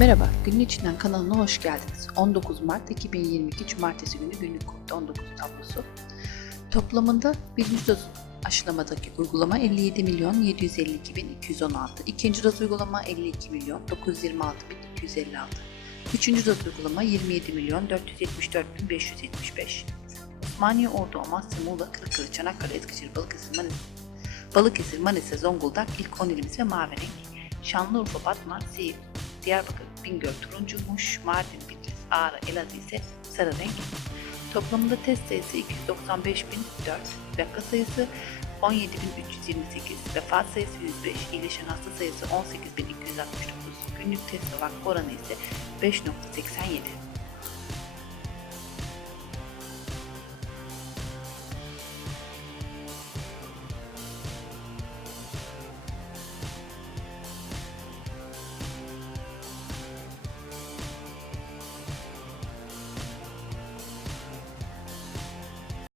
Merhaba, Günün İçinden kanalına hoş geldiniz. 19 Mart 2022 Cumartesi günü günlük COVID-19 tablosu. Toplamında birinci doz aşılamadaki uygulama 57 milyon 752 bin 216. İkinci doz uygulama 52 milyon 926 bin 256. Üçüncü doz uygulama 27 milyon 474 bin 575. Osmaniye, Ordu, Amasya, Muğla, Kırıkkale, Çanakkale, Eskişehir, Balıkesir, Manisa, Balıkesir, Manisa, Zonguldak ilk 10 ilimiz ve mavi renk. Şanlıurfa, Batman, Siirt, Diyarbakır, Bingöl, Turuncu, Muş, Mardin, Bitlis, Ağrı, Elazığ ise sarı renk. Toplamında test sayısı 295.004, vaka sayısı 17.328, vefat sayısı 105, iyileşen hasta sayısı 18.269, günlük test ve vaka oranı ise 5.87.